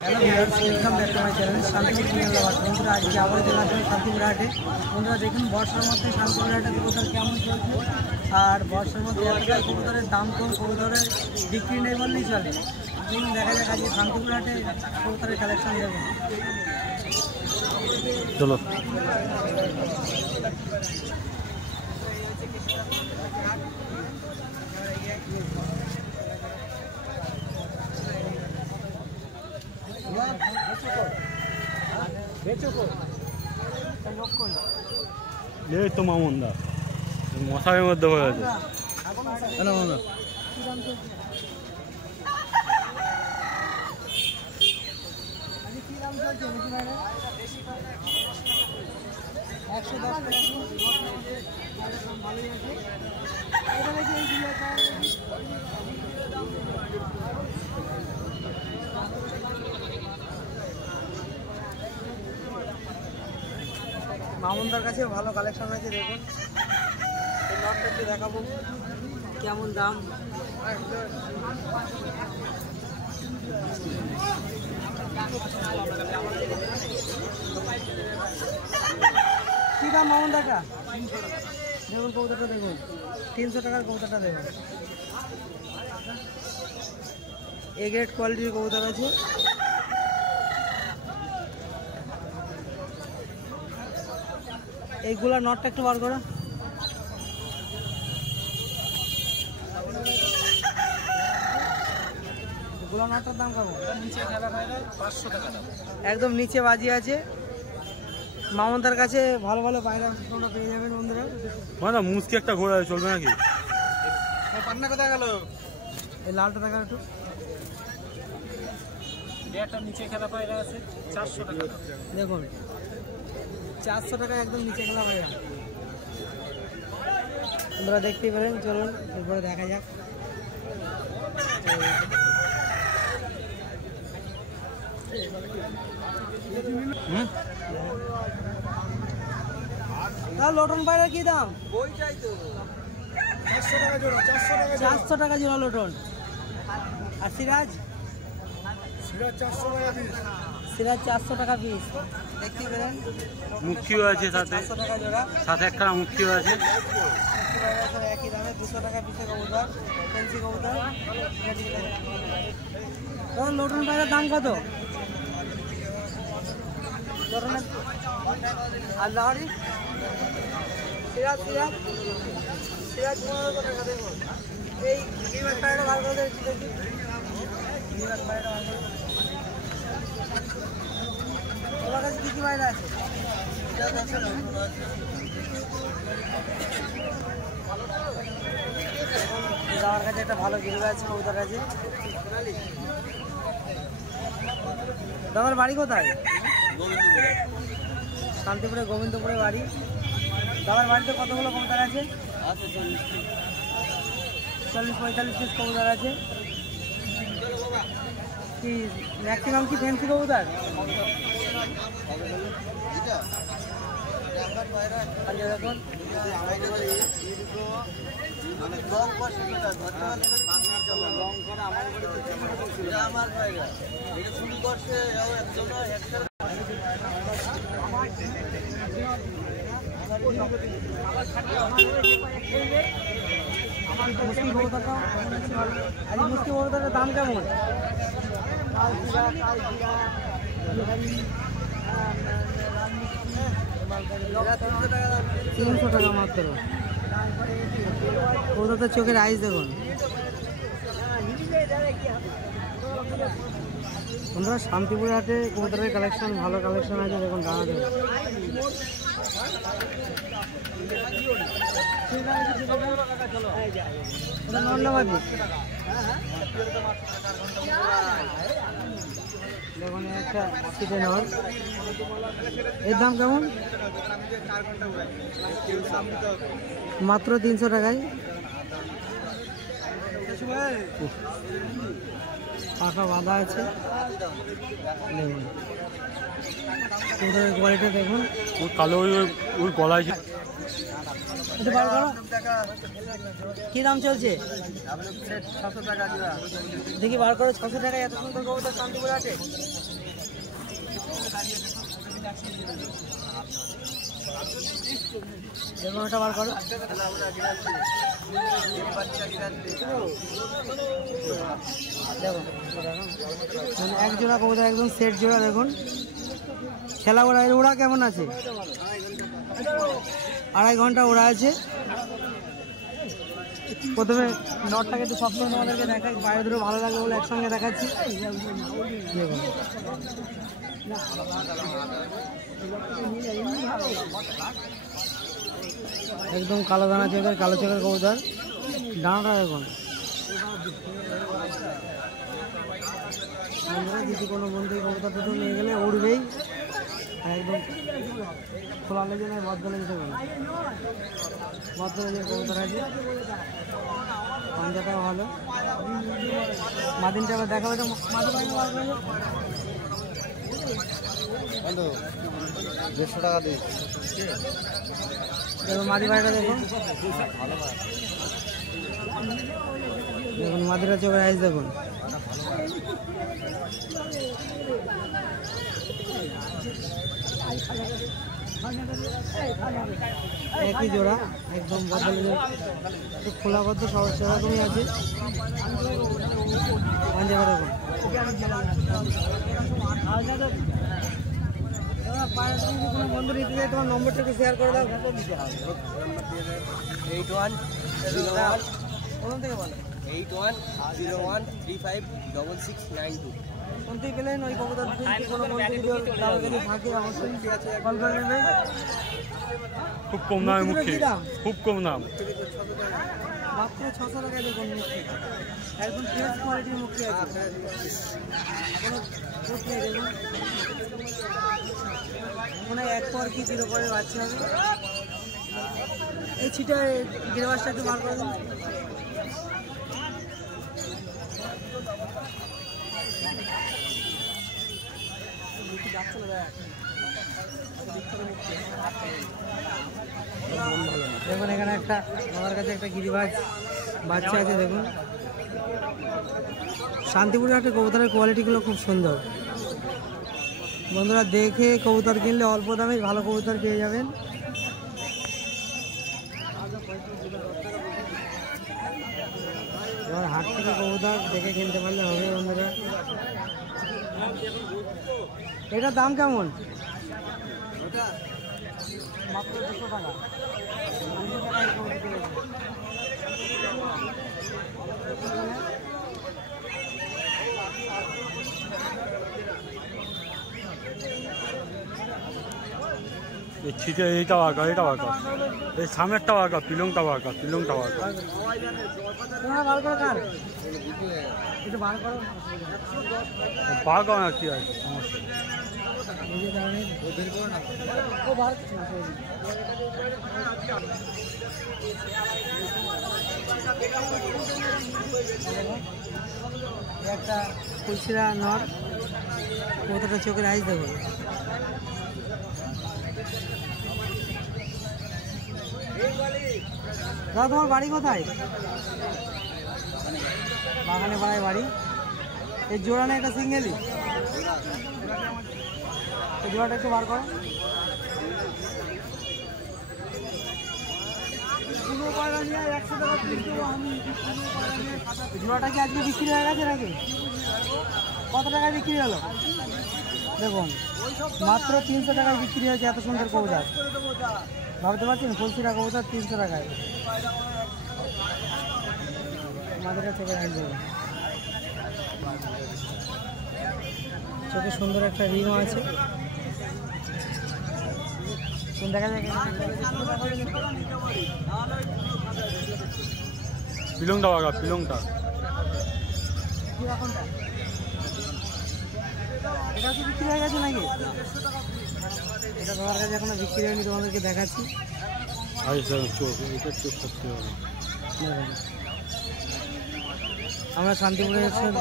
Hello viewers, welcome back to my channel Shantipur Singalabad. বন্ধুরা আজকে আবার চলে আসলাম শান্তিপুর হাটে। বন্ধুরা দেখুন বর্ষার মধ্যে শান্তিপুর হাটে কবুতর কেমন চলছে, আর বর্ষার মধ্যে এতটাই কবুতরের দাম কম, কবুতরের বিক্রি নেই বললেই চলে। দেখুন দেখা যাক আজকে শান্তিপুর হাটে কবুতরের কালেকশন দেবেন। চলো এই তো মামুনদা মশার মধ্যে হয়ে আছে। হ্যালো মামুনদা, মামুনদার কাছে ভালো কালেকশন আছে। দেখুন এই নটটা একটু দেখাবো কেমন দাম। কি দাম মামুনদাটা? দেখুন কবুতরটা দেখুন, 300 টাকার কবুতরটা দেখুন। এ গ্রেড কোয়ালিটির কবুতর আছে। এইগুলা নটটা একটু বার করো। এগুলা নটটার দাম কেমন? একদম নিচে বাজি আছে। মামুনদার কাছে ভালো ভালো পায়রা তোমরা পেয়ে যাবেন বন্ধুরা। মানে মুসকি একটা ঘোড়া চলবে নাকি? পান্না কোথায় গেল? এই লালটা দেখা একটু। একটা নিচে খেলা পায়রা আছে 400 টাকা। দেখুন 400 টাকা একদম নিচে খেলা পায়রা। আপনারা দেখতেই পারেন। চলুন এরপরে দেখা যাক। লটন পায়রা কি দাম? 400 টাকা জোড়া লটন। আর সিরাজ? সিরাজ 400 টাকা পিস। দেখতে পেলেন মুখিও আছে সাথে, 400 টাকা জোড়া। সাথে একটা মুখিও আছে। একই দামে 200 টাকা পিসে কবুতর, ফেন্সি কবুতর। লটন পায়রার দাম কত? লটনের আর লাহরি? সিরাজ সিরাজ সিরাজ 1500 টাকা। দেখুন এই গিরিবাজ পায়রাটা বার করে দেখি। গিরিবাজ পায়রাটা বার করে। তোমার কাছে কি কি পায়রা আছে? আমার কাছে একটা ভালো গিরিবাজ আছে কবুতর আছে। দাদার বাড়ি কোথায়? শান্তিপুরে গোবিন্দপুরে বাড়ি। দাদার বাড়িতে কতগুলো কবুতর আছে? 40-45 পিস কবুতর আছে। কি ম্যাক্সিমাম কি ফ্যান্সি কবুতর? দেখুন মুসকি কবুতরটা, আজ মুসকি কবুতরের দাম কেমন? 300 টাকা মাত্র। কবুতরটার চোখের আইস দেখুন। আমরা শান্তিপুর হাটে কবুতরের কালেকশন, ভালো কালেকশন আছে। দেখুন দাঁড়া দেবেন। দেখুন একটা সিটে নেওয়ার। এর দাম কেমন? মাত্র 300 টাকায়। পাখা বাঁধা আছে। দেখুন কোয়ালিটি দেখুন। ওর কালো ওর গলায় একটু বার করো, কি দাম চলছে? 600 টাকা জোড়া। দেখি বার করো, 600 টাকায় এত সুন্দর কবুতর শান্তিপুর হাটে। দেখুন ওটা বার করো, দেখুন এক জোড়া কবুতর একদম সেট জোড়া। দেখুন খেলা ওড়া, এর ওড়া কেমন আছে? 2.5 ঘন্টা ওড়া আছে। প্রথমে নটটাকে একটু সবসময় আমাদেরকে দেখাই, বাইরে দুটো ভালো লাগে বলে একসঙ্গে দেখাচ্ছি। দেখুন একদম কালো দানা চোখের, কালো চোখের কবুতর। ডানাটা দেখুন। যদি কোনো বন্ধু কবুতর দুটো নিয়ে গেলে উড়বেই একদম। খোলা লেগে নয়, বদ্ধ লেগে থাকুন, বদ্ধ লেগে কবুতর আছে। পাঞ্জাটাও ভালো। মাদিনটা আবার দেখাবে তো, মাদিন 150 টাকা দিই। দেখুন মাদি ভাইটা দেখুন, দেখুন মাদিরা চোখের আইস দেখুন। একই জোড়া একদম বদলে, একটু খোলা বদ্ধ সব সেরকমই আছে। পাঞ্জাবা দেখুন। কোনো বন্ধু নিতে চাই, তোমার নম্বরটা একটু শেয়ার করে দাও। 81 কোন থেকে বলো? 8101356692। কোন থেকে পেলেন ওই কবুতর? কোনো বন্ধু যদি থাকে অবশ্যই কল করে নেবেন। খুব কম দামে মুখে, খুব কম দাম, মাত্র 600 টাকায় দেখুন মুক্তি, একদম ফ্রেশ কোয়ালিটির মুক্তি আছে। দেখুন মনে হয় 1 পর কি 0 পরে বাচ্চা হবে। এই ছিটা গ্রেভাসটা একটু বার করে দিন। দেখুন এখানে একটা আমার কাছে একটা গিরিবাজ বাচ্চা আছে। দেখুন শান্তিপুরের হাটে কবুতরের কোয়ালিটিগুলো খুব সুন্দর। বন্ধুরা দেখে কবুতর কিনলে অল্প দামে ভালো কবুতর পেয়ে যাবেন। এবার হাট থেকে কবুতর দেখে কিনতে পারলে হবে বন্ধুরা। এটার দাম কেমন? মাত্র 200 টাকা। এই ছিটে এইটাও আঁকা, এটাও আঁকা, এই সামনেরটাও আঁকা, পিলংটাও আঁকা, পিলংটাও আঁকা। তোমরা বার করো কার? একটু বার করো। বার করো না, কি আছে সমস্যা? ও বার একটা কুলসিরা নর, কতটা চোখের আইস দেবো। দাদা তোমার বাড়ি কোথায়? বাগানে পাড়ায় বাড়ি। এই জোড়া না এটা সিঙ্গেলই? এই জোড়াটা একটু বার করো। জোড়াটা কি আজকে বিক্রি হয়ে গেছে নাকি? কত টাকায় বিক্রি হলো? দেখুন মাত্র 300 টাকায় বিক্রি হয়েছে। এত সুন্দর কবুতর ভাবতে পারছেন? কলসিরা কবুতর 300 টাকায়। আমাদের চোখে চোখে সুন্দর একটা রিংও আছে। দেখা যায় পিলংটা আঁকা, পিলংটা এটা কি বিক্রি হয়ে গেছে নাকি? এটা তোমার কাছে এখনো বিক্রি হয়নি, তোমাদেরকে দেখাচ্ছি। চোখ, এটা চোখ করতে হবে। আমরা শান্তিপুরে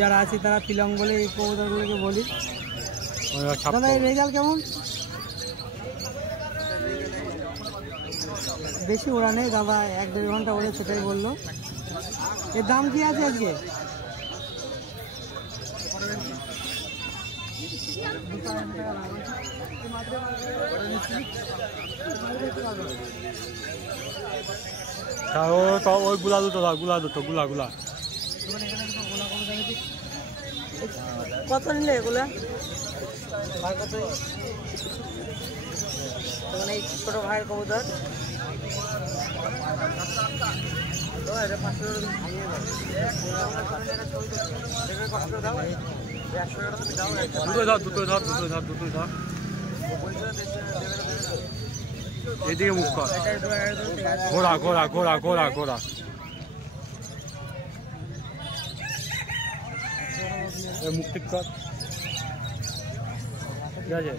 যারা আছি তারা পিলং বলে এই কবুতরগুলোকে বলি। দাদা এই রেজাল্ট কেমন? বেশি ওরা নেই দাদা, 1-1.5 ঘন্টা ওরে সেটাই বললো। এর দাম কি আছে আজকে? ওই গুলা দুটো গুলা কত নিলে এগুলা? মানে এই ছোট ভাইয়ের কবুতর দুটো ধর এদিকে মুখ কর। ঘোড়া মুখ ঠিক কর, ঠিক আছে।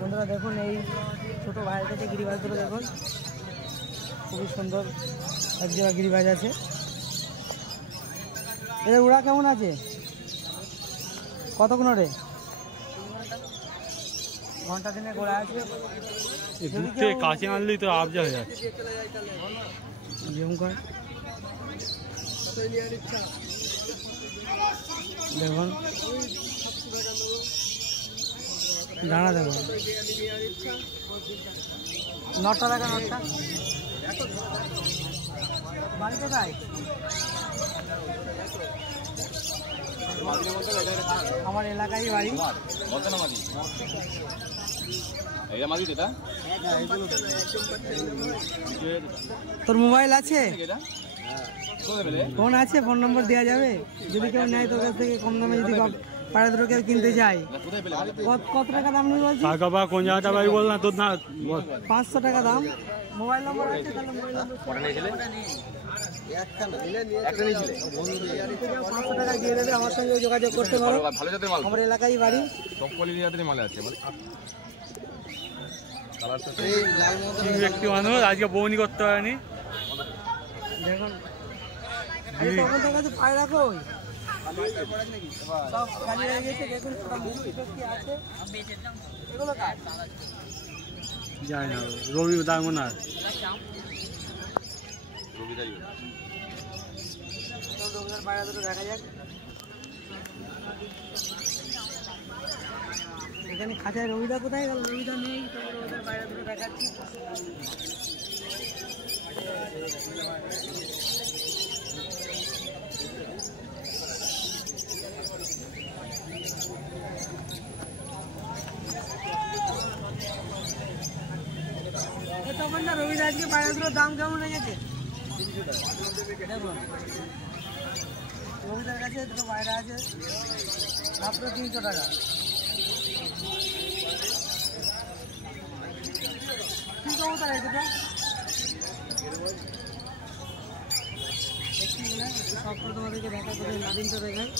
বন্ধুরা দেখুন এই ছোট ভাইয়ের কাছে গিরিবাজ গুলো দেখুন, খুবই সুন্দর এক জায়গা গিরিবাজ আছে। এদের উড়া কেমন আছে? কতক্ষণ রে? ঘন্টা দিনে গোড়া আছে। কাছে আনলেই তো আবজা হয়ে যাচ্ছে। দেখুন দাঁড়া দেখুন, 9 টাকা 9টা। বাড়ি কোথায়? আমার এলাকায় বাড়ি। তোর মোবাইল আছে? ফোন আছে, ফোন নম্বর দেওয়া যাবে যদি কেউ নেয় তোর কাছ থেকে কম দামে, যদি পাড়া দুটো কেউ কিনতে চাই। কত টাকা দাম নিয়ে বলছি? কোন জায়গাটা ভাই বল না তোর না। 500 টাকা দাম। মোবাইল নম্বর আছে? তাহলে মোবাইল নম্বর 500 টাকা দিয়ে দেবে, আমার সঙ্গে যোগাযোগ করতে পারো। আমার এলাকায় বাড়ি। ব্যক্তি মানুষ আজকে বউনি করতে পারেনি। দেখুন তখন তোর কাছে পায়রা কই? সব খালি হয়ে গেছে। দেখুন এগুলো যাই না, রবি দাম মনে হয় পায়রা দুটো দেখা যাক। এখানে খাঁচায় রবিদা কোথায় গেল? রবিদা নেই, রবিদার পায়রা দুটো দেখাচ্ছি। তখন না রবিদা আজকে পায়রা দুটোর দাম কেমন লেগেছে? দেখুন রবিদার কাছে দুটো পায়রা আছে মাত্র 300 টাকা। কি কবুতর আছে এটা? সব তোমাদেরকে দেখা করে নাদিনটা দেখায়।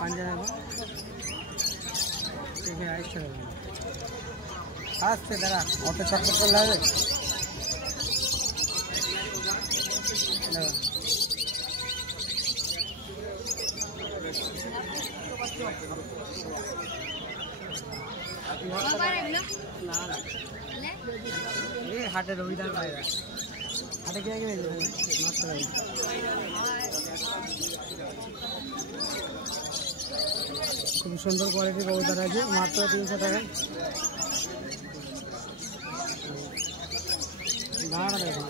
পাঞ্জাব আসছে দাঁড়া, অত চটপট করলে হবে। হাটে রবিদার পায়রা হাটে কে গেলে মাত্র খুব সুন্দর কোয়ালিটির কবুতর আছে, মাত্র 300 টাকা। দাঁড়া দেখুন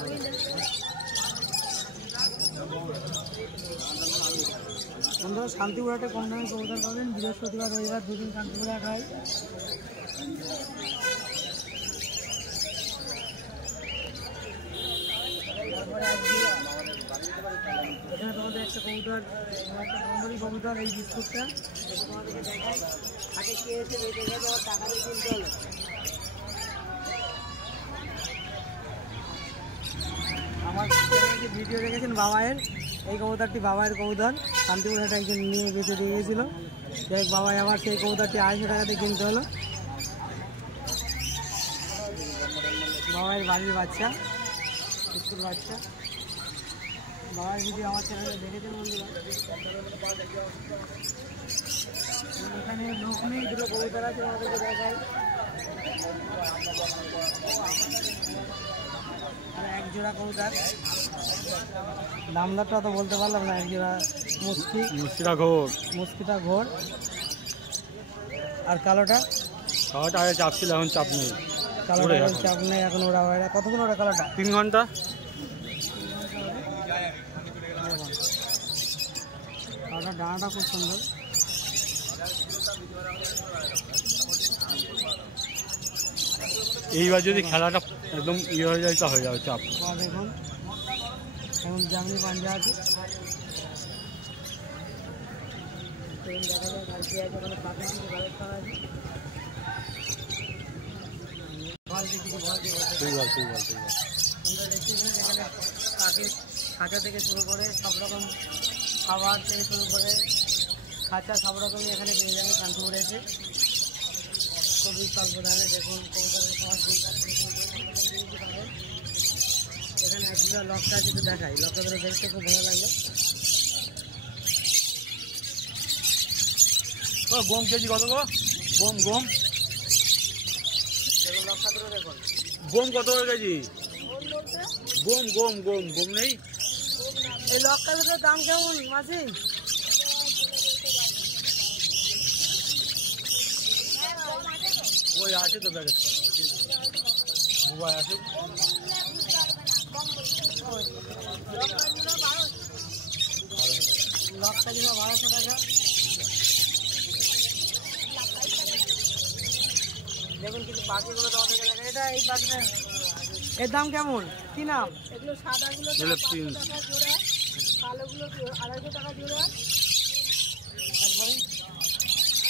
বন্ধুরা, শান্তিপুরহাটে কম দামে কবুতর পাবেন। বৃহস্পতিবার রবিবার দুদিন শান্তিপুরহাট হয়। এখানে তোমাদের একটা কবুতর, একটা বন্ধুরই কবুতর, এই বিস্কুটটা তোমাদেরকে দেখাই। আগে কে এসে রেখে যাবে, আবার টাকা দিয়ে কিনতে হলো। আমার ভিডিও দেখেছেন বাবায়ের, এই কবুতরটি বাবায়ের কবুতর, শান্তিপুরহাটে একজন নিয়ে বেঁচে দিয়ে গেছিলো। যাই বাবাই আবার সেই কবুতরটি 250 টাকাতে কিনতে হলো। বাবাইয়ের বাড়ির বাচ্চা, বিস্কুট বাচ্চা। বাবার ভিডিও আমার চ্যানেলে দেখেছেন বন্ধুরা। এখানে লোক নেই, দুটো কবুতর আছে আমাদেরকে দেখায়। এক জোড়া কবুতর, দামদারটা তো বলতে পারলাম না। এক জোড়া মুস্কিটা ঘোর। আর কালোটা আগে চাপ ছিল, এখন চাপ নেই। কালোটা এখন চাপ নেই, এখন ওরা হয়। কতক্ষণ ওরা কালোটা? 3 ঘন্টা। কালোটা ডানাটা খুব সুন্দর। এইবার যদি খেলাটা একদম ইয়ে হয়ে যায় তা হয়ে যাবে চাপ। দেখুন এখন জামনি পাঞ্জা আছে। পাখির খাঁচা থেকে শুরু করে সব রকম খাবার থেকে শুরু করে খাঁচা সব রকমই এখানে পেয়ে যাবে শান্তিপুরে এসে। খুবই স্বল্প দামে দেখুন কবুতরের খাবার এখানে একটা লকটা আছে, একটু দেখাই। লকটা ধরে দেখতে খুব ভালো লাগলো। গম কেজি কত গো? গম দেখুন লকটা ধরে দেখুন গম কত কেজি? গম নেই। এই লকটা দুটোর দাম কেমন মাসি? ওই আছে তো প্যাকেট মোবাইল আছে। লকটা দিল 1200 টাকা। দেখুন কিছু পাখিগুলো তোমাদেরকে দেখা। এটা এই পাখিটা এর দাম কেমন? কি নাম? এগুলো সাদাগুলো 500 টাকা জোড়া, কালোগুলো 250 টাকা জোড়া, এবং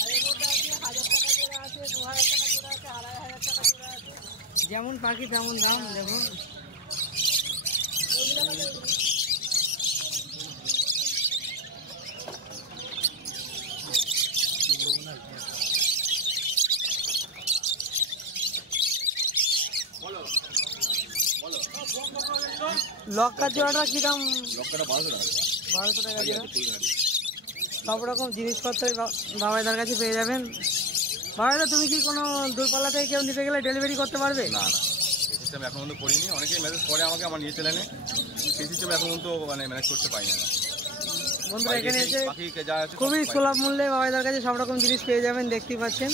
আরেকটা আছে 1000 টাকা জোড়া আছে, 2000 টাকা জোড়া আছে, 2500 টাকা জোড়া আছে। যেমন পাখি তেমন দাম। দেখুন লক্কা জোড়াটা কি দাম? লক্ষ্যটা 1200 টাকা। 1200 টাকা জোড়া। সব রকম জিনিসপত্র বাবাইদার কাছে পেয়ে যাবেন। বাবাইদা তুমি কি কোনো দূরপাল্লা থেকে কেউ নিতে গেলে ডেলিভারি করতে পারবে? না এই সিস্টেম এখন পর্যন্ত করিনি। অনেকেই মেসেজ করে আমাকে আমার নিয়ে চ্যানেলে, সেই সিস্টেম এখন পর্যন্ত মানে ম্যানেজ করতে পারি না। বন্ধুরা এখানে এসে পাখিকে যা আছে খুবই সুলভ মূল্যে বাবাইদার কাছে সব রকম জিনিস পেয়ে যাবেন। দেখতেই পাচ্ছেন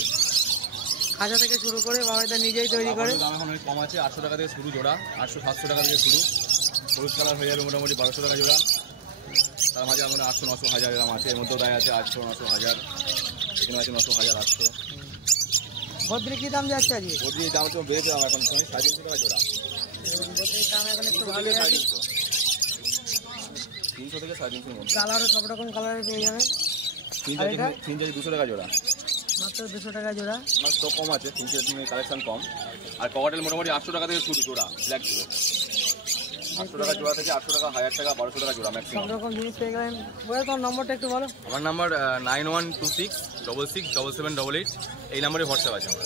খাঁচা থেকে শুরু করে বাবাইদা নিজেই তৈরি করে। দাম এখন অনেক কম আছে। 800 টাকা থেকে শুরু জোড়া, 800-700 টাকা থেকে শুরু। হলুদ কালার হয়ে যাবে মোটামুটি 1200 টাকা জোড়া। তার মাঝে আমাদের 800-900-1000 এরকম আছে। এর মধ্যেও দায় আছে 800-900-1000, এখানে আছে 900-1000-800। বদ্রি কি দাম যাচ্ছে আজকে? বদ্রির দাম তো বেড়ে দাম এখন 350 টাকা জোড়া। বদ্রির দাম এখন একটু ভালো আছে, 300 থেকে 350 মধ্যে। কালারও সব রকম কালারে পেয়ে যাবেন। আর এটা 200 টাকা জোড়া, মাত্র 200 টাকা জোড়া। আমার তো কম আছে, 300 কালেকশন কম। আর ককাটেল মোটামুটি 800 টাকা থেকে শুরু জোড়া, ব্ল্যাক জোড়া 800 টাকা জোড়া থেকে 800 টাকা, 1000 টাকা, 1200 টাকা জোড়া সব ম্যাক্সিমাম। রকম জিনিস পেয়ে গেলেন। বলে তোমার নম্বরটা একটু বলো। আমার নাম্বার 9126667788। এই নাম্বারে হোয়াটসঅ্যাপ আছে আমার।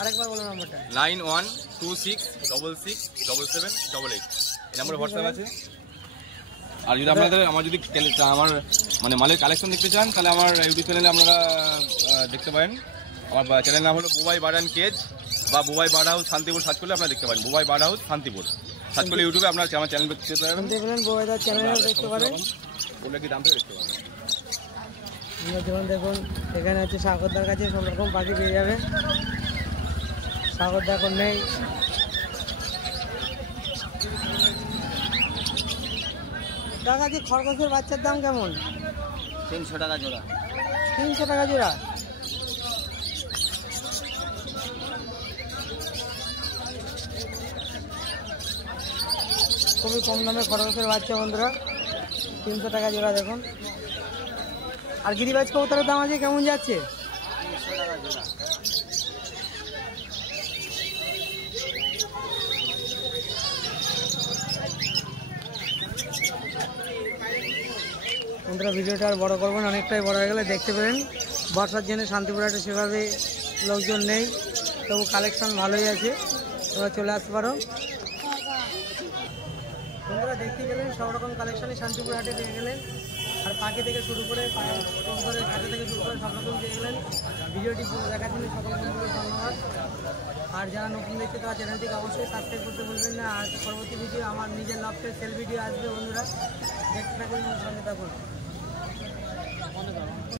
আরেকবার বলো নম্বরটা। 9126667788। এই নাম্বারে হোয়াটসঅ্যাপ আছে। আর যদি আপনাদের আমার যদি আমার মানে মালের কালেকশন দেখতে চান তাহলে আমার ইউটিউব চ্যানেলে আপনারা দেখতে পারেন। আমার চ্যানেলের নাম হলো বুবাই বার্ড অ্যান্ড কেজ বা Bubai bird house Shantipur. Search করলে আপনারা দেখতে পারেন Bubai bird house Shantipur. Search করলে ইউটিউবে আপনার আমার চ্যানেল দেখতে পারেন। দেখবেন বুবাইদার চ্যানেলেও দেখতে পারেন। বললে কি দাম থেকে দেখতে পারেন। যেমন দেখুন এখানে হচ্ছে সাগরদার কাছে সব রকম পাখি পেয়ে যাবে। সাগরদা এখন নেই। কাকাজি খরগোশের বাচ্চার দাম কেমন? 300 টাকা জোড়া। 300 টাকা জোড়া। খুবই কম দামে খরগোশের বাচ্চা বন্ধুরা, 300 টাকা জোড়া। দেখুন আর গিরিবাজ কবুতরের দাম আছে কেমন যাচ্ছে? 300 টাকা জোড়া। বন্ধুরা ভিডিওটা আর বড় করবেন, অনেকটাই বড় হয়ে গেলে। দেখতে পেলেন বর্ষার জন্য শান্তিপুর হাটে সেভাবে লোকজন নেই, তবু কালেকশন ভালোই আছে, তোমরা চলে আসতে পারো। বন্ধুরা দেখতে গেলেন সব রকম কালেকশনই শান্তিপুর হাটে পেয়ে গেলেন। আর পাখি থেকে শুরু করে কবুতরের খাঁচা থেকে শুরু করে সব রকম পেয়ে গেলেন। ভিডিওটি পুরো দেখার জন্য সকল বন্ধুদের ধন্যবাদ। আর যারা নতুন দেখছে তারা চ্যানেলটিকে অবশ্যই সাবস্ক্রাইব করতে ভুলবেন না। আর পরবর্তী ভিডিও আমার নিজের লফটের সেল ভিডিও আসবে বন্ধুরা, দেখতে থাকুন, সঙ্গে থাকুন।